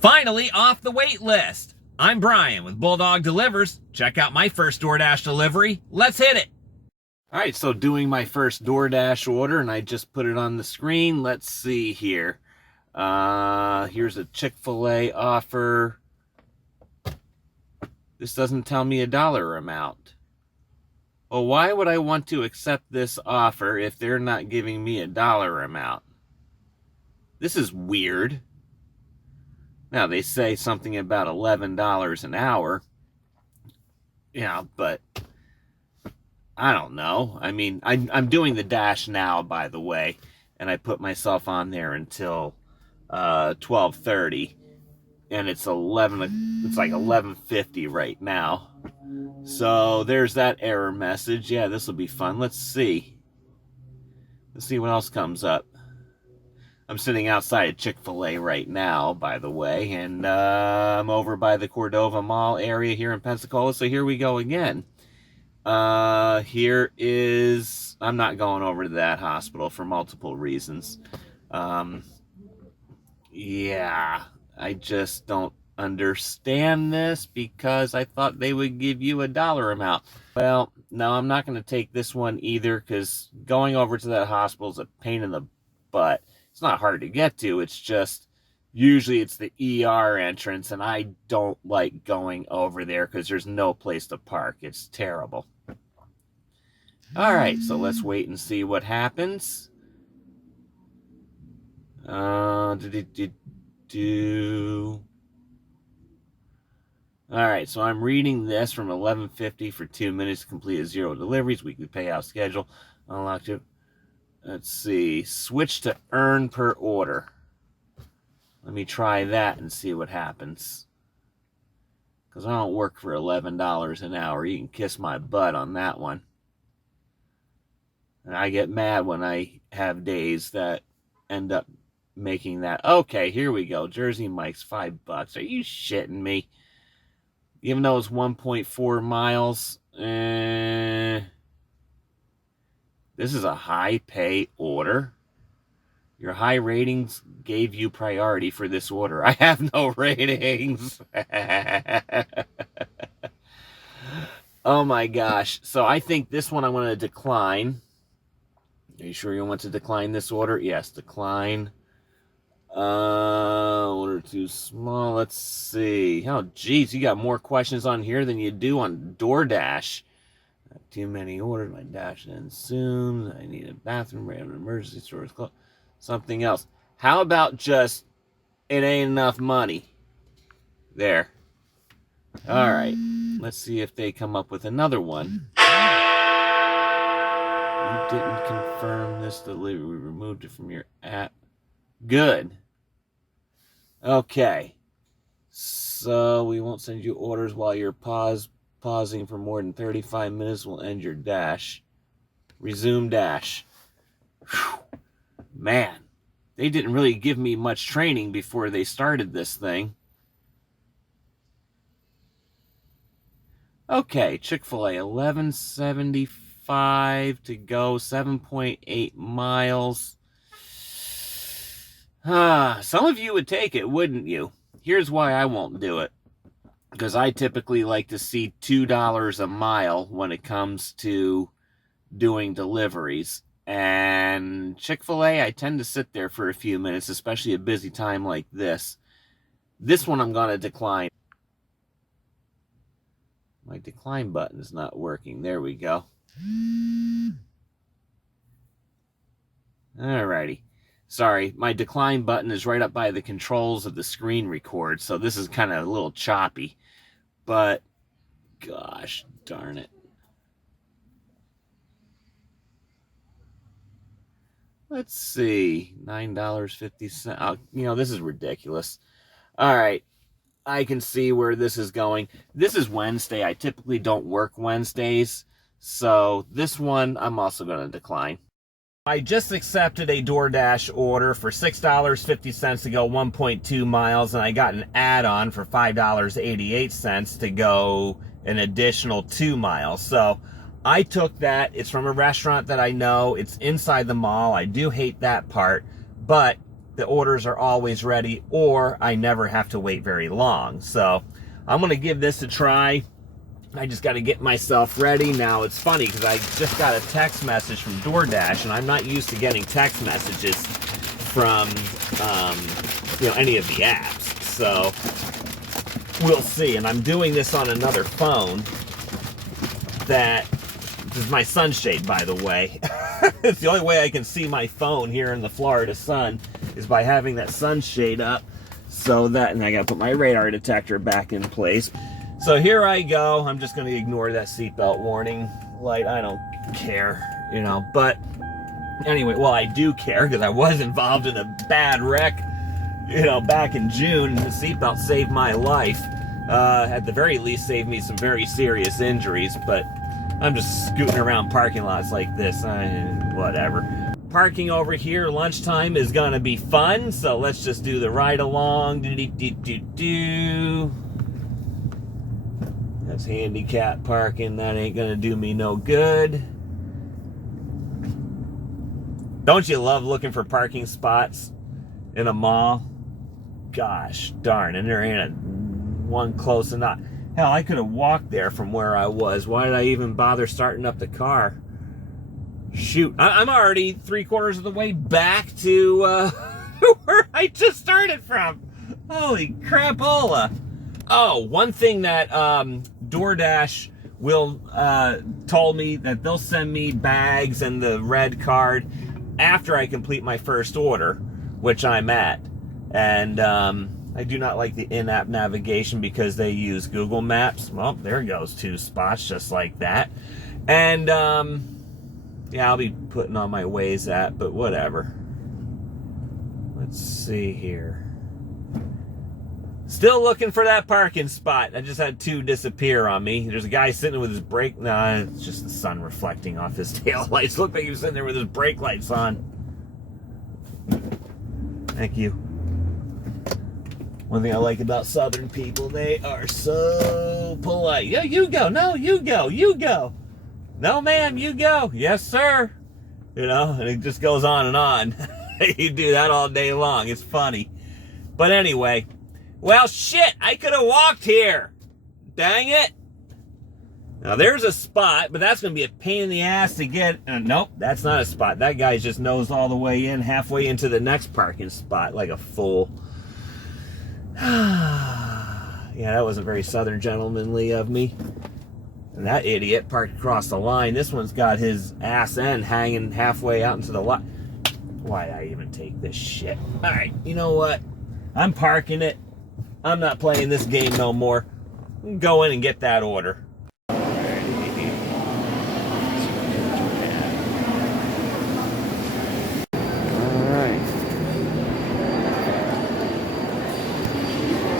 Finally off the wait list. I'm Brian with Bulldog Delivers. Check out my first DoorDash delivery. Let's hit it. All right, so doing my first DoorDash order, and I just put it on the screen. Let's see here. Here's a Chick-fil-A offer. This doesn't tell me a dollar amount. Well, why would I want to accept this offer if they're not giving me a dollar amount? This is weird. Now, they say something about $11 an hour. Yeah, but I don't know. I mean, I'm doing the dash now, by the way, and I put myself on there until 12:30, and it's like 11:50 right now. So there's that error message. Yeah, this will be fun. Let's see what else comes up. I'm sitting outside of Chick-fil-A right now, by the way, and I'm over by the Cordova Mall area here in Pensacola, so here we go again. Here is, I'm not going over to that hospital for multiple reasons. Yeah, I just don't understand this because I thought they would give you a dollar amount. Well, no, I'm not going to take this one either because going over to that hospital is a pain in the butt. It's not hard to get to. It's just usually it's the ER entrance, and I don't like going over there because there's no place to park. It's terrible. All right, so let's wait and see what happens. All right, so I'm reading this from 11:50 for 2 minutes to complete a 0 deliveries, weekly payout schedule. Unlocked it. Let's see. Switch to earn per order. Let me try that and see what happens. Because I don't work for $11 an hour. You can kiss my butt on that one. And I get mad when I have days that end up making that. Okay, here we go. Jersey Mike's $5. Are you shitting me? Even though it's 1.4 miles. This is a high pay order. Your high ratings gave you priority for this order. I have no ratings. Oh my gosh. So I think this one I'm going to decline. Are you sure you want to decline this order? Yes, decline. Order too small. Let's see. Oh, geez, you got more questions on here than you do on DoorDash. Too many orders. My dash ends soon. I need a bathroom. Random emergency stores closed. Something else. How about just it ain't enough money? There. All right. Let's see if they come up with another one. You didn't confirm this delivery. We removed it from your app. Good. Okay. So we won't send you orders while you're pausing for more than 35 minutes. Will end your dash. Resume dash. Whew. Man, they didn't really give me much training before they started this thing. Okay, Chick-fil-A, 11:75 to go, 7.8 miles. Some of you would take it, wouldn't you? Here's why I won't do it. Because I typically like to see $2 a mile when it comes to doing deliveries. And Chick-fil-A, I tend to sit there for a few minutes, especially a busy time like this. This one I'm going to decline. My decline button is not working. There we go. Alrighty. Sorry, my decline button is right up by the controls of the screen record, so this is kind of a little choppy. But, gosh darn it. Let's see, $9.50. Oh, this is ridiculous. All right, I can see where this is going. This is Wednesday. I typically don't work Wednesdays, so this one I'm also going to decline. I just accepted a DoorDash order for $6.50 to go 1.2 miles, and I got an add-on for $5.88 to go an additional 2 miles. So I took that. It's from a restaurant that I know. It's inside the mall. I do hate that part, but the orders are always ready, or I never have to wait very long. So I'm gonna give this a try. I just got to get myself ready. Now it's funny because I just got a text message from DoorDash, and I'm not used to getting text messages from any of the apps. So we'll see. And I'm doing this on another phone. This is my sunshade, by the way. It's the only way I can see my phone here in the Florida sun is by having that sunshade up. So that, and I got to put my radar detector back in place. So here I go. I'm just going to ignore that seatbelt warning light. I don't care, But anyway, well, I do care because I was involved in a bad wreck, back in June. The seatbelt saved my life. At the very least, saved me some very serious injuries. But I'm just scooting around parking lots like this. Whatever. Parking over here, lunchtime is going to be fun. So let's just do the ride along. That's handicap parking. That ain't gonna do me no good. Don't you love looking for parking spots in a mall? Gosh darn, and there ain't one close enough. Hell, I could have walked there from where I was. Why did I even bother starting up the car? Shoot, I'm already 3/4 of the way back to where I just started from. Holy crapola. Oh, one thing that DoorDash told me that they'll send me bags and the red card after I complete my first order, which I'm at. And I do not like the in-app navigation because they use Google Maps. Well, there goes 2 spots just like that. And yeah, I'll be putting on my Waze app, but whatever. Let's see here. Still looking for that parking spot. I just had 2 disappear on me. There's a guy sitting with his brake. Nah, it's just the sun reflecting off his tail lights. Looked like he was sitting there with his brake lights on. Thank you. One thing I like about Southern people, they are so polite. Yo, you go. No, you go. You go. No, ma'am, you go. Yes, sir. And it just goes on and on. You do that all day long. It's funny. But anyway. Well, shit, I could have walked here. Dang it. Now, there's a spot, but that's going to be a pain in the ass to get. Nope, that's not a spot. That guy just knows all the way in, halfway into the next parking spot, like a fool. Yeah, that wasn't very Southern gentlemanly of me. And that idiot parked across the line. This one's got his ass end hanging halfway out into the lot. Why'd I even take this shit? All right, you know what? I'm parking it. I'm not playing this game no more. Go in and get that order. Alright.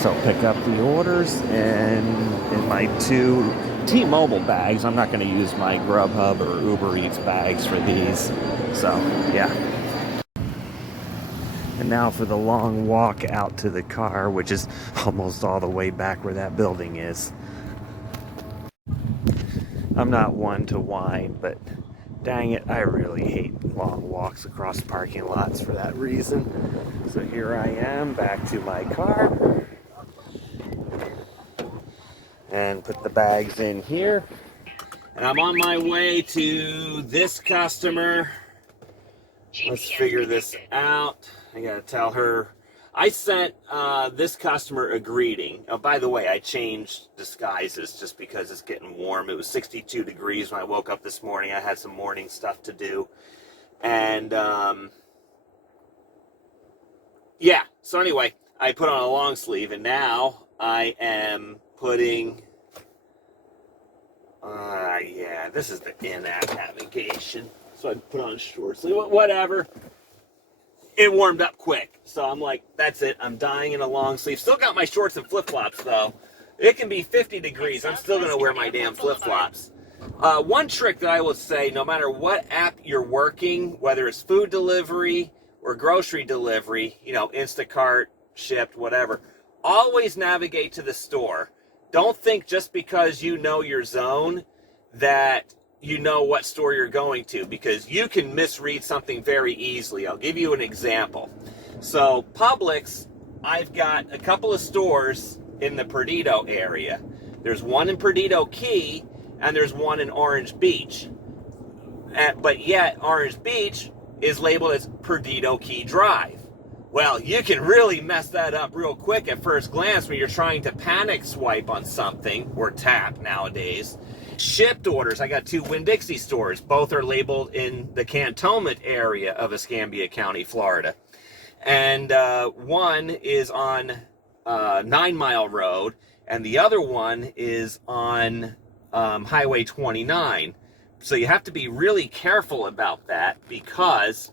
So pick up the orders, and in my 2 T-Mobile bags, I'm not going to use my Grubhub or Uber Eats bags for these. So, yeah. And now for the long walk out to the car, which is almost all the way back where that building is. I'm not one to whine, but dang it, I really hate long walks across parking lots for that reason. So here I am, back to my car. And put the bags in here. And I'm on my way to this customer. Let's figure this out. I gotta tell her. I sent this customer a greeting. Oh, by the way, I changed disguises just because it's getting warm. It was 62 degrees when I woke up this morning. I had some morning stuff to do. And, yeah. So anyway, I put on a long sleeve, and now I am putting... yeah, this is the in-app navigation. So I put on a short sleeve. Whatever. It warmed up quick. So I'm like, that's it. I'm dying in a long sleeve. Still got my shorts and flip-flops, though. It can be 50 degrees. I'm still going to wear my damn flip-flops. One trick that I will say, no matter what app you're working, whether it's food delivery or grocery delivery, Instacart, Shipt, whatever, always navigate to the store. Don't think just because you know your zone that you know what store you're going to, because you can misread something very easily. I'll give you an example. So Publix, I've got a couple of stores in the Perdido area. There's one in Perdido Key, and there's one in Orange Beach. But yet, Orange Beach is labeled as Perdido Key Drive. Well, you can really mess that up real quick at first glance when you're trying to panic swipe on something, or tap nowadays. Shipped orders. I got 2 Winn-Dixie stores. Both are labeled in the Cantonment area of Escambia County, Florida. And one is on 9 Mile Road, and the other one is on Highway 29. So you have to be really careful about that, because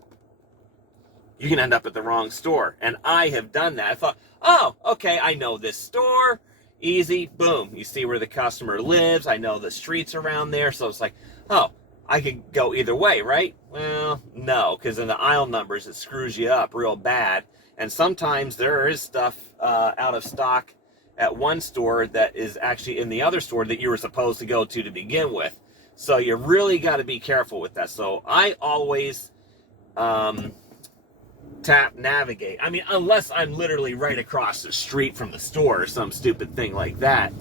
you can end up at the wrong store. And I have done that. I thought, oh, okay, I know this store. Easy, boom. You see where the customer lives. I know the streets around there. So it's like, oh, I could go either way, right? Well, no, because in the aisle numbers, it screws you up real bad. And sometimes there is stuff out of stock at one store that is actually in the other store that you were supposed to go to begin with. So you really got to be careful with that. So I always tap navigate. I mean, unless I'm literally right across the street from the store or some stupid thing like that.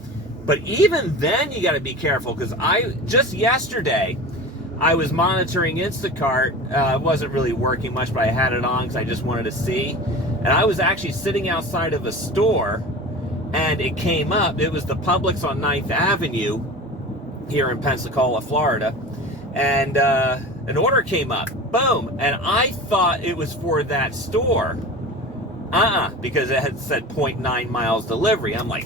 But even then, you got to be careful, because just yesterday, I was monitoring Instacart. It wasn't really working much, but I had it on because I just wanted to see. And I was actually sitting outside of a store, and it came up. It was the Publix on 9th Avenue here in Pensacola, Florida. And an order came up. Boom. And I thought it was for that store. Because it had said 0.9 miles delivery. I'm like,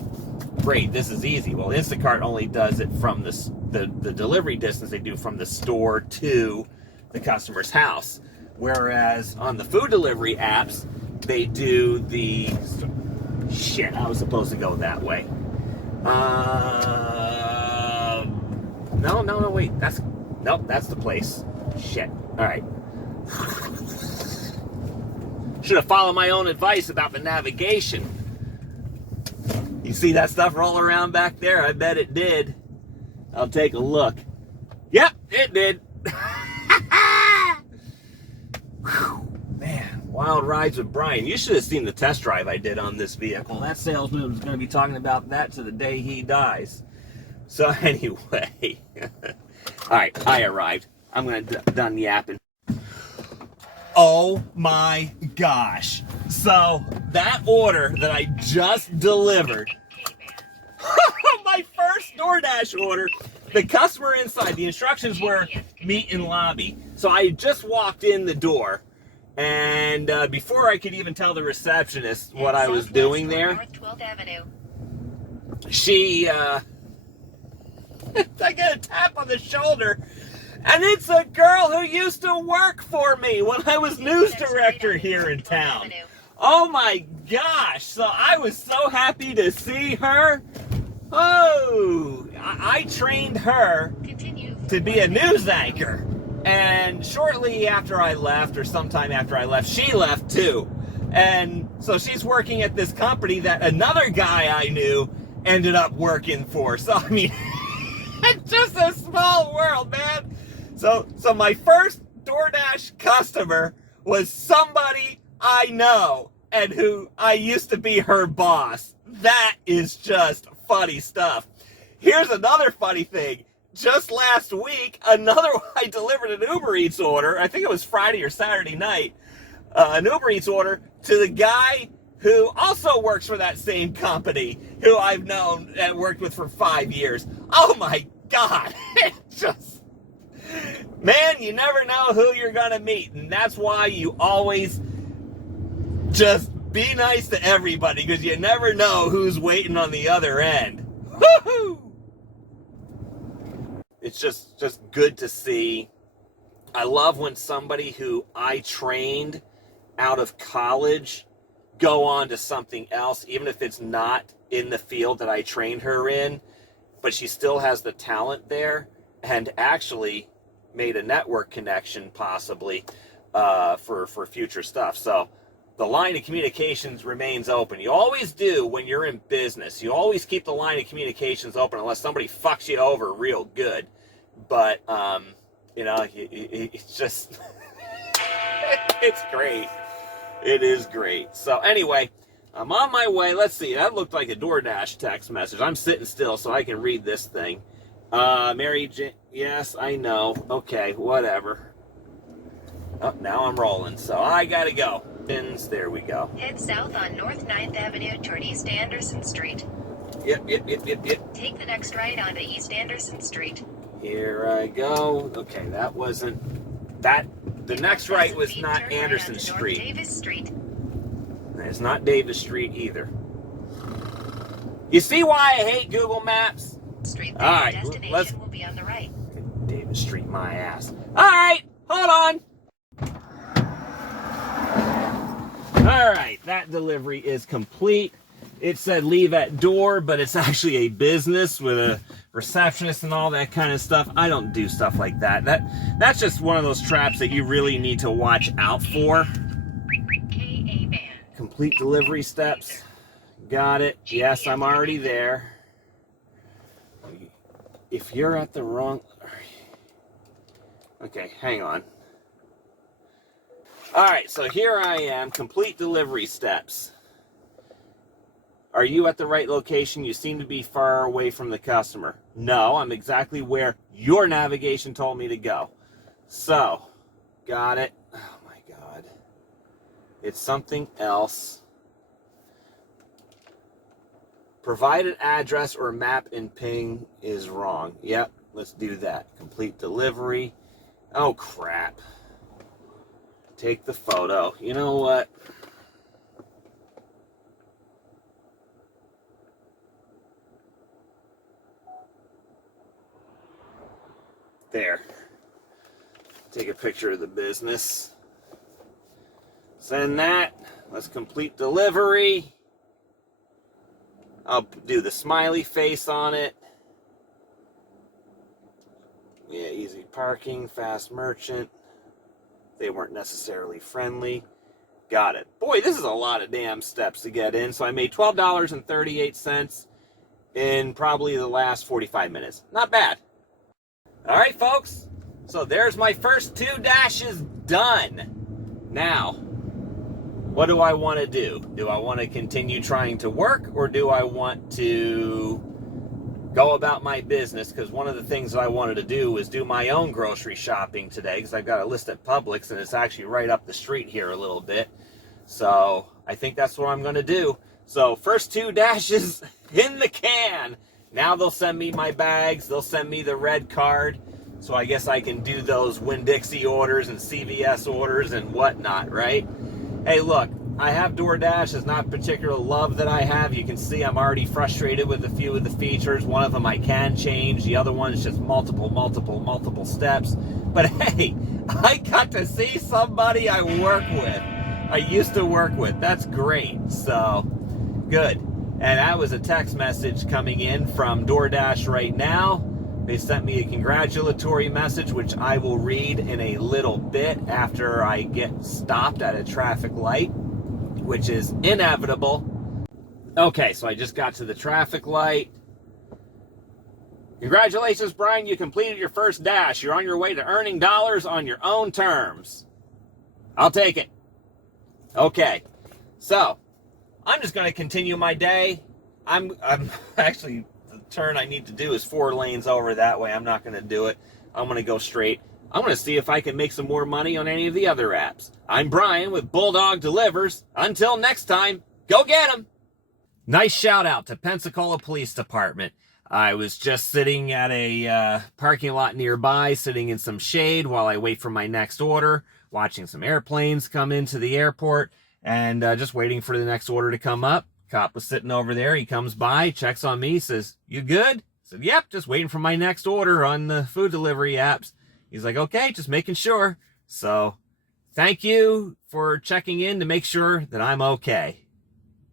great, this is easy. Well, Instacart only does it from the delivery distance they do from the store to the customer's house. Whereas on the food delivery apps, they do the... Shit, I was supposed to go that way. No, wait. Nope, that's the place. Shit. All right. Should have followed my own advice about the navigation. You see that stuff roll around back there? I bet it did. I'll take a look. Yep, it did. Whew, man, wild rides with Brian. You should have seen the test drive I did on this vehicle. That salesman was going to be talking about that to the day he dies. So anyway, all right, I arrived. I'm going to done yapping. Oh my gosh. So that order that I just delivered, my first DoorDash order, the customer inside, the instructions were meet in lobby. So I just walked in the door, and before I could even tell the receptionist what I was doing there, North 12th Avenue. She, I get a tap on the shoulder, and it's a girl who used to work for me when I was news director here in town. Oh my gosh, so I was so happy to see her. Oh, I trained her to be a news anchor. And shortly after I left, or sometime after I left, she left too. And so she's working at this company that another guy I knew ended up working for. So, I mean, it's just a small world, man. So my first DoorDash customer was somebody I know and who I used to be her boss. That is just funny stuff. Here's another funny thing. Just last week, I delivered an Uber Eats order. I think it was Friday or Saturday night. An Uber Eats order to the guy who also works for that same company, who I've known and worked with for 5 years. Oh my God. Man, you never know who you're going to meet. And that's why you always just be nice to everybody, because you never know who's waiting on the other end. Woohoo! It's just good to see. I love when somebody who I trained out of college go on to something else, even if it's not in the field that I trained her in, but she still has the talent there and actually made a network connection possibly for future stuff. So the line of communications remains open. You always do when you're in business. You always keep the line of communications open unless somebody fucks you over real good. But, you know, it's just, it's great. It is great. So anyway, I'm on my way. Let's see. That looked like a DoorDash text message. I'm sitting still so I can read this thing. Mary Jane. Yes, I know. Okay, whatever. Oh, now I'm rolling, so I gotta go. There we go. Head south on North 9th Avenue toward East Anderson Street. Yep. Take the next right onto East Anderson Street. Here I go. Okay, that wasn't... The next right was not Anderson Street. North Davis Street. It's not Davis Street either. You see why I hate Google Maps? Street. All right, destination will be on the right. Davis Street, my ass. All right, hold on. All right, that delivery is complete. It said leave at door, but it's actually a business with a receptionist and all that kind of stuff. I don't do stuff like that. That's just one of those traps that you really need to watch out for. Complete delivery steps. Got it. Yes, I'm already there. If you're at the wrong... Okay, hang on. All right, so here I am, complete delivery steps. Are you at the right location? You seem to be far away from the customer. No, I'm exactly where your navigation told me to go. So, got it. Oh my God. It's something else. Provided address or map in ping is wrong. Yep, let's do that. Complete delivery. Oh crap. Take the photo. You know what? There. Take a picture of the business. Send that. Let's complete delivery. I'll do the smiley face on it. Yeah, easy parking, fast merchant. They weren't necessarily friendly. Got it. Boy, this is a lot of damn steps to get in. So I made $12.38 in probably the last 45 minutes. Not bad. All right, folks. So there's my first 2 dashes done. Now, what do I want to do? Do I want to continue trying to work, or do I want to go about my business? Because one of the things that I wanted to do was do my own grocery shopping today, because I've got a list at Publix, and it's actually right up the street here a little bit. So I think that's what I'm going to do. So first 2 dashes in the can. Now they'll send me my bags. They'll send me the red card. So I guess I can do those Winn-Dixie orders and CVS orders and whatnot, right? Hey, look, I have DoorDash. It's not particular love that I have. You can see I'm already frustrated with a few of the features. One of them I can change. The other one is just multiple steps. But hey, I got to see somebody I work with. I used to work with. That's great. So, good. And that was a text message coming in from DoorDash right now. They sent me a congratulatory message, which I will read in a little bit after I get stopped at a traffic light, which is inevitable. Okay, so I just got to the traffic light. Congratulations, Brian. You completed your first dash. You're on your way to earning dollars on your own terms. I'll take it. Okay, so I'm just going to continue my day. I'm actually, the turn I need to do is 4 lanes over that way. I'm not going to do it. I'm going to go straight. I'm going to see if I can make some more money on any of the other apps. I'm Brian with Bulldog Delivers. Until next time, go get 'em. Nice shout out to Pensacola Police Department. I was just sitting at a parking lot nearby, sitting in some shade while I wait for my next order, watching some airplanes come into the airport, and just waiting for the next order to come up. Cop was sitting over there. He comes by, checks on me, says, "You good?" I said, "Yep, just waiting for my next order on the food delivery apps." He's like, "Okay, just making sure." So thank you for checking in to make sure that I'm okay.